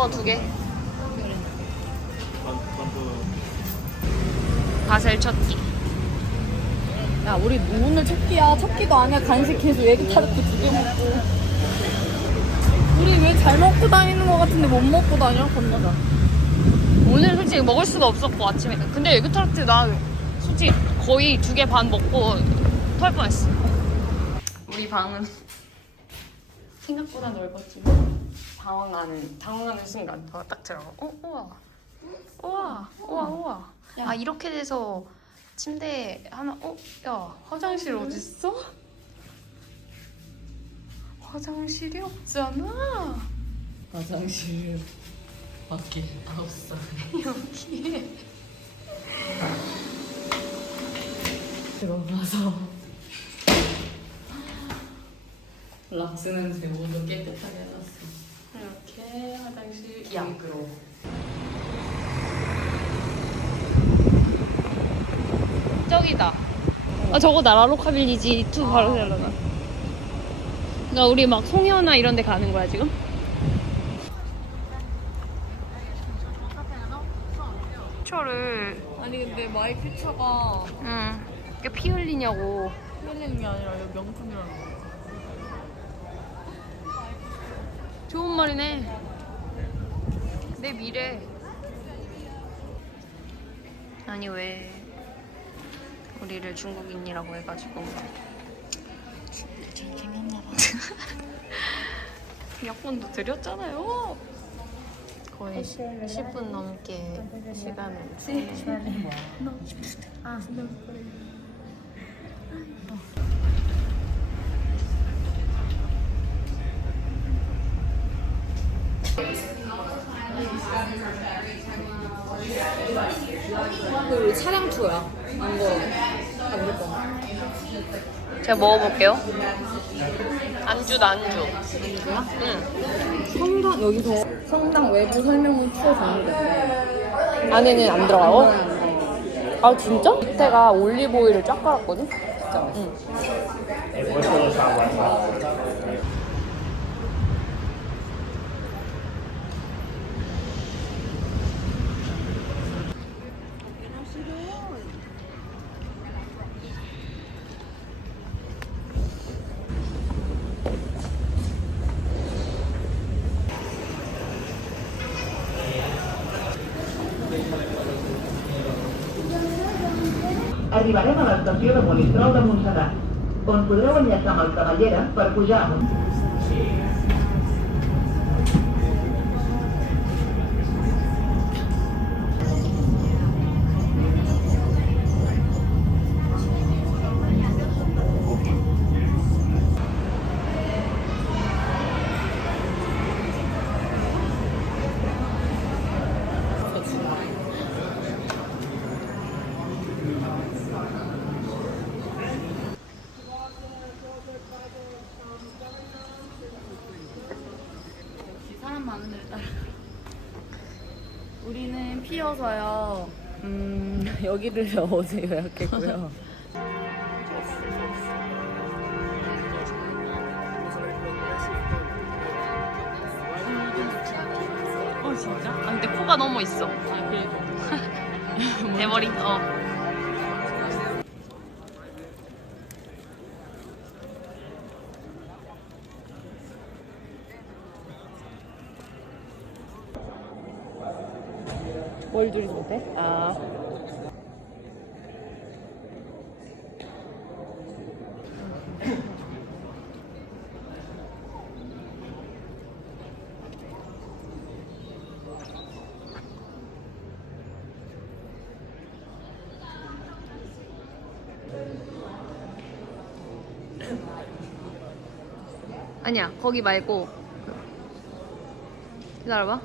저거 두 개. 바셀 첫 끼. 야 우리 오늘 첫 끼야 첫 끼도 아니야 간식 계속 애기 타르트 두 개 먹고 우리 왜 잘 먹고 다니는 거 같은데 못 먹고 다녀? 건너자 오늘 솔직히 먹을 수가 없었고 아침에. 근데 에그 타르트 나 솔직히 거의 두 개 반 먹고 토할 뻔했어. 우리 방은 생각보다 넓었지만 당황하는 당황하는 순간 어, 딱 들어가. 어 우와 우와 우와 우와. 아 이렇게 돼서 침대 하나 어 야 화장실 어디 있어? 화장실이 없잖아. 화장실 밖에 아웃사이 여기에. 들어가서 락스 냄새 모두 깨끗하게 해놨어 화장실 야 미끄러워 저기다. 아 저거 나라로카 빌리지 2 바르셀로나 그러니까 우리 막 송현아 이런 데 가는 거야 지금? 아니 근데 마이 퓨처가 응. 이게 피 흘리냐고. 흘리는 게 아니라 명품이라는 거 좋은 말이네. 내 미래. 아니 왜 우리를 중국인이라고 해가지고. 잘생겼나 봐 약본도 드렸잖아요. 거의 10분 넘게 시간을 아, 차량 투어야. 안거 아, 무조건 제가 먹어볼게요. 안주다 안주. 응. 성당 여기서 성당 외부 설명문 투어 정리돼 안에는 안 들어가고? 아 진짜? 밑에가 올리브 오일을 쫙 깔았거든? 진짜 응 Arribarem a l'estació de Monistrol de Montserrat, on podreu enllaçar amb el Cavallera per pujar amunt. 피어서요. 음 여기를 어제 예약했고요. 어 진짜? 아 근데 코가 너무 있어. 아 대머리 어 뭘 둘이서 못해? 아. 아니야 거기 말고. 기다려봐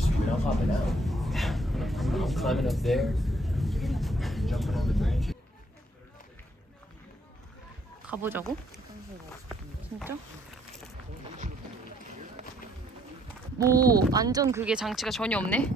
Just sweet. I'm hopping out. I'm climbing up there. Jumping on the branch. 가보자고? 진짜? 뭐 안전 그게 장치가 전혀 없네.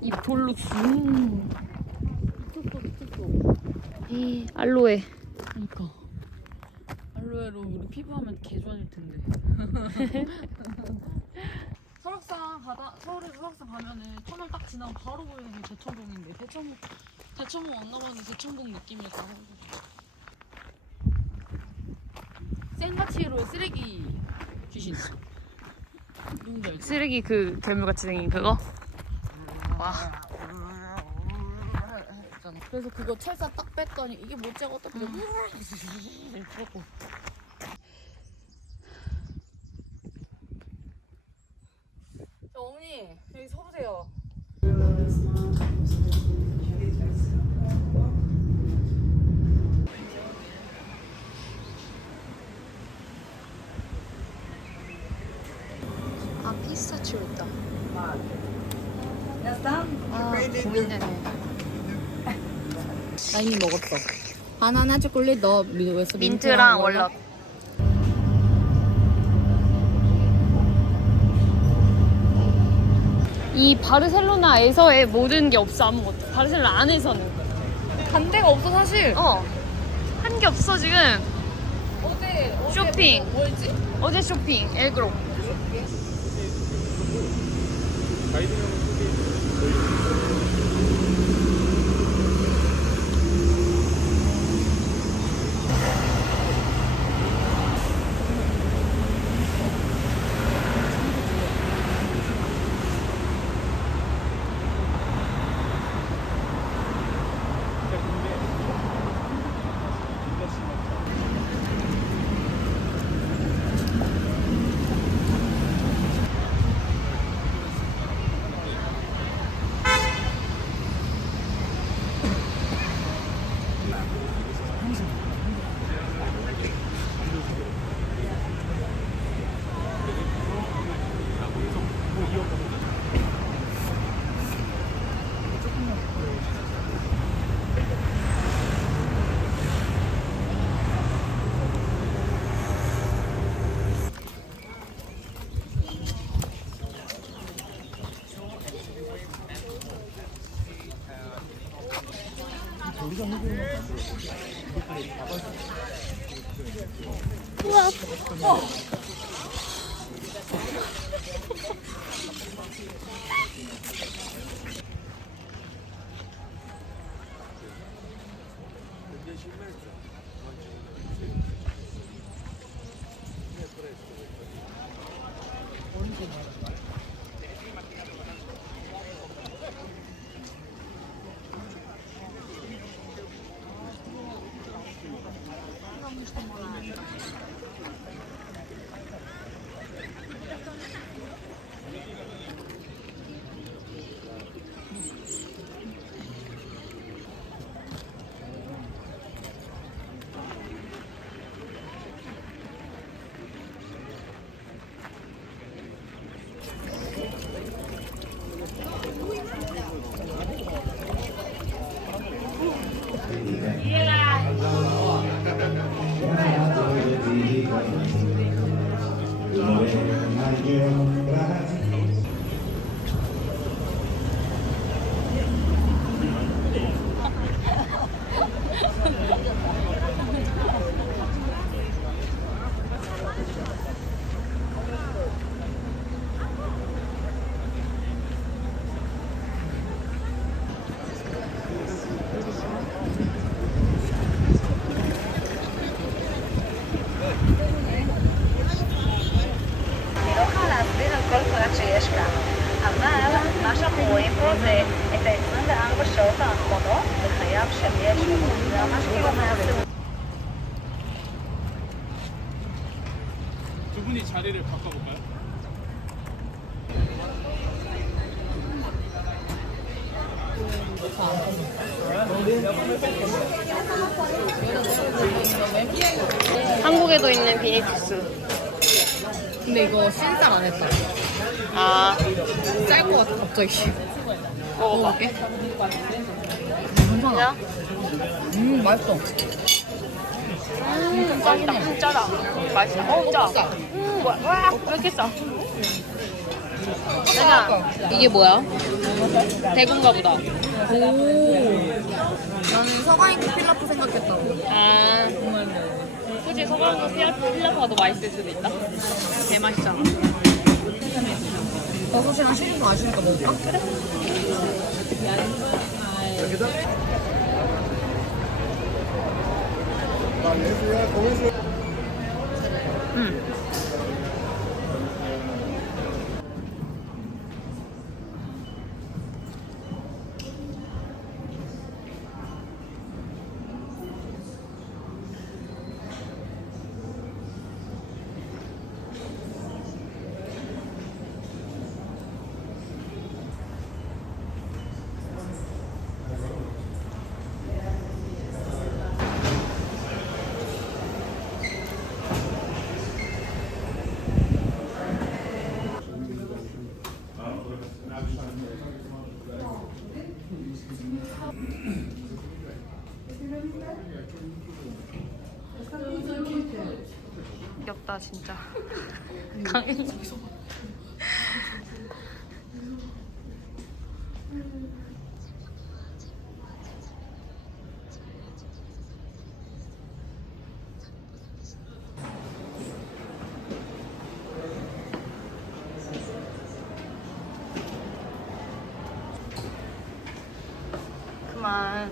이 돌로 줌. 이 알로에. 그러니까 알로에로 우리 피부하면 개 좋아질 텐데. 설악산 가다 서울에서 설악산 가면은 터널 딱 지나면 바로 보이는 게 대청봉인데 대청봉 대청봉 안 가봤는데 대청봉 느낌이었다. 생가치로의 쓰레기 귀신. 누군지 알지? 쓰레기 그 괴물같이 생긴 그거? 와. 그래서 그거 철사 딱 뺐더니 이게 뭐지 하고 딱 이러고 이러고 저 어머니 여기 서보세요 아 피스타치오 있다. 아 고민되네. 나 이미 먹었어 바나나 초콜릿 너 미국에서 민트랑 월넛. 이 바르셀로나에서의 모든 게 없어 아무것도. 바르셀로나 안에서는. 간 데가 없어 사실 어. 한 게 없어 지금. 어제 어제 쇼핑. 뭐, 뭐였지? 어제 쇼핑 엘그로. Aí 哇 한국에도 있는 비니투스. 근데 이거 신상 안 했다 아, 짤 것 같아 갑자기. 먹어봐. 괜찮아. 음 맛있어. 음. 음, 짜다. 맛있다. 어, 짜. 음, 와, 와, 왜 이렇게 싸? 내가 이게 뭐야? 대구인가 보다. 난 서가인 필라프 생각했다고. 아, 굳이 서강도 필라프가 더 맛있을 수도 있다. 개 맛있잖아. 버섯이랑 치즈도 맛있으니까 먹을까? 그래. 귀엽다 진짜. 강인. 그만.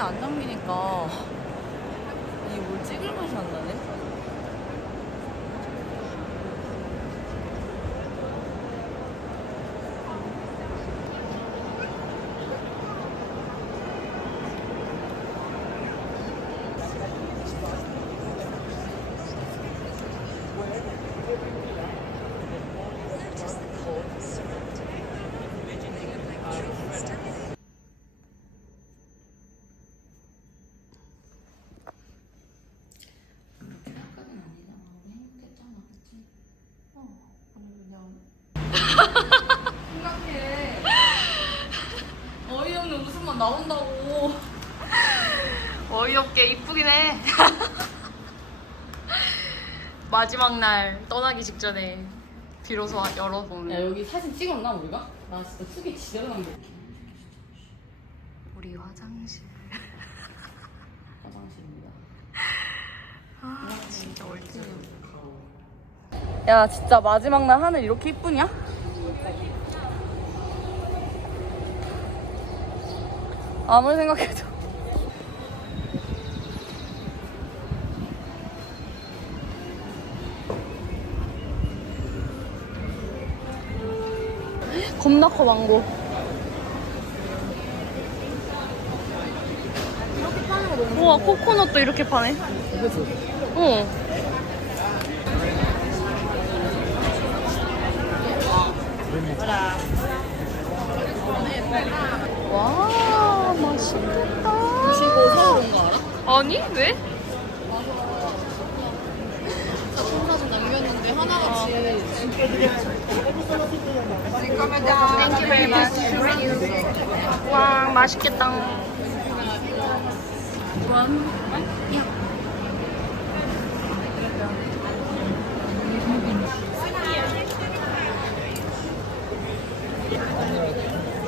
안 남기니까 이게 뭘 찍을 맛이 안 나네. 웃음만 나온다고. 어이없게 이쁘긴 해. 마지막 날 떠나기 직전에 비로소 열어보는 야 여기 사진 찍었나 우리가? 나 진짜 후기 지대로 남겨. 우리 화장실. 화장실입니다. 아 진짜 얼지. 야 진짜 마지막 날 하늘 이렇게 이쁘냐? 아무리 생각해도 겁나 커 망고 우와 코코넛도 이렇게 파네. 어. 와 맛있겠다. 이거 사러 온거 알아? 아니 왜? 사진 남겼는데 하나같이 와 맛있겠다.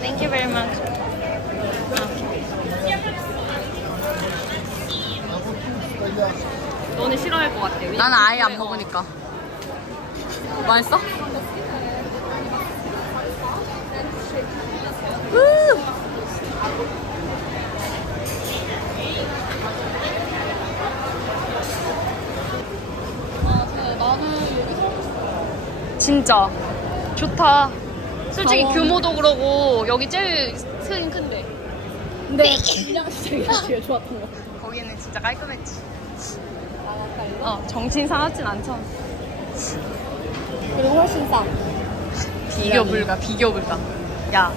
Thank you very much. 너네 싫어할 것 같아. 나는 아예 안 먹으니까 맛있어? 진짜 좋다. 솔직히 강원. 규모도 그러고 여기 제일 스크린 큰데 근데 그냥 진짜 제일 좋았던 거. 거기는 진짜 깔끔했지. 어 정신 사납진 않잖아. 그리고 훨씬 싸. 비교 불가 비교 불가. 야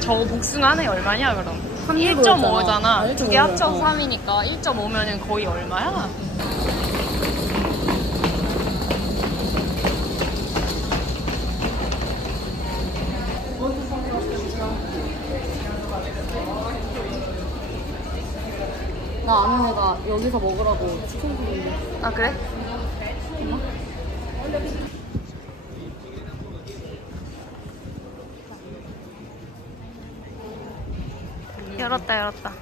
저거 복숭아 하나에 얼마냐 그럼? 3.5 1.5잖아. 잖아. 두개 합쳐서 어. 3이니까 1.5면은 거의 얼마야? 나 아는 애가 여기서 먹으라고 추천해줬는데. 아 그래? 열었다 열었다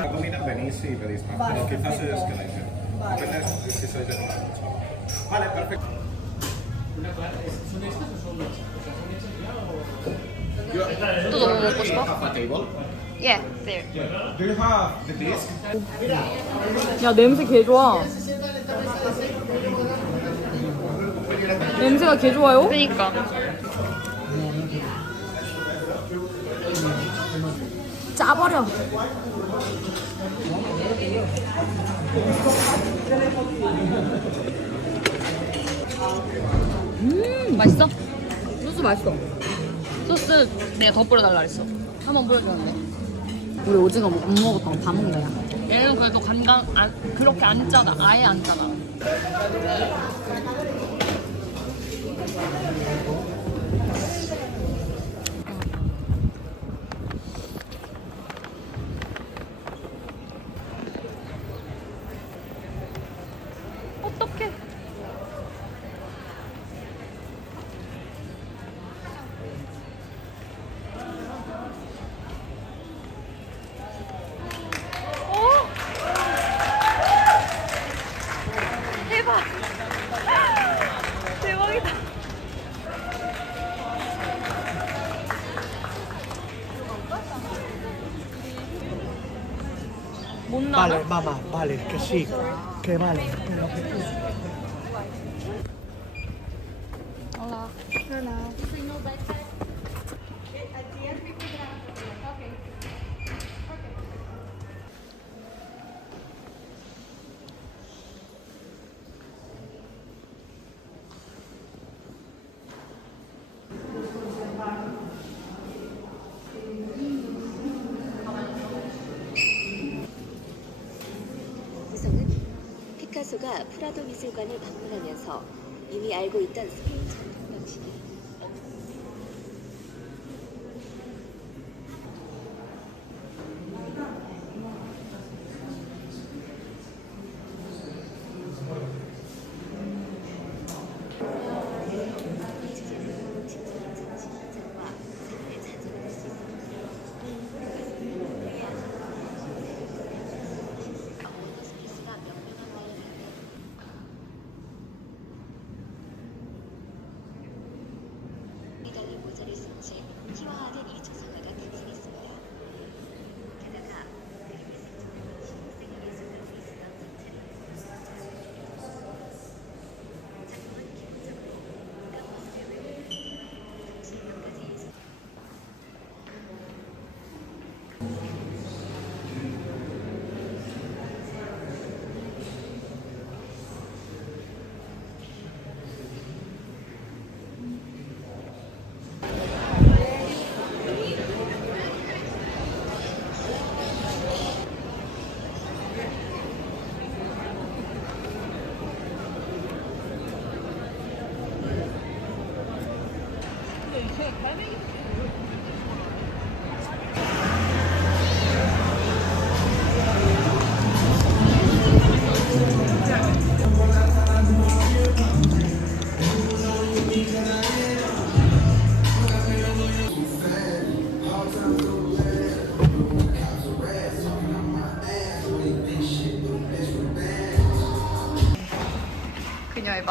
La comida benissimo per spazio, lo che fa se escalation. Dipende se si sa già Vale, perfetto. 또 너무 먹고 싶어? 예, there Do you have the disc? 야 냄새 개 좋아. 냄새가 개 좋아요? 그니까 짜버려. 음 맛있어? 소스 맛있어. 소스 내가 더 뿌려달라 그랬어 한번 뿌려줬는데 우리 오징어 못 먹었던 거다 먹는 거야. 얘는 그래도 간간 안, 그렇게 안 짜다 아예 안 짜다 Vale, mamá, vale, que sí, que vale. que 구성은 피카소가 프라도 미술관을 방문하면서 이미 알고 있던 스페인 작품 방식이 이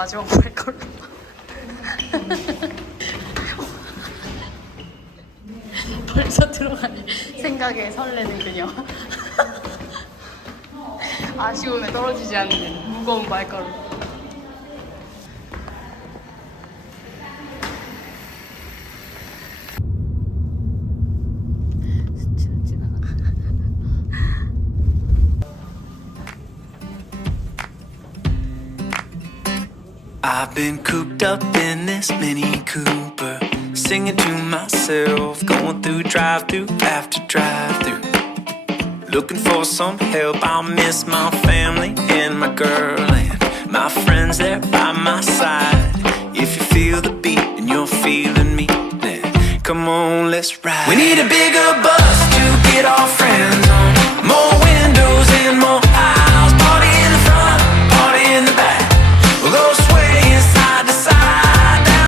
마지막 발걸음. 벌써 들어가는 생각에 설레는 그녀. 아쉬움에 떨어지지 않는 무거운 발걸음. I've been cooped up in this Mini Cooper, singing to myself, going through drive through after drive through. Looking for some help, I'll miss my family and my girl and my friends there by my side. If you feel the beat and you're feeling me, then come on, let's ride. We need a bigger bus to get our friends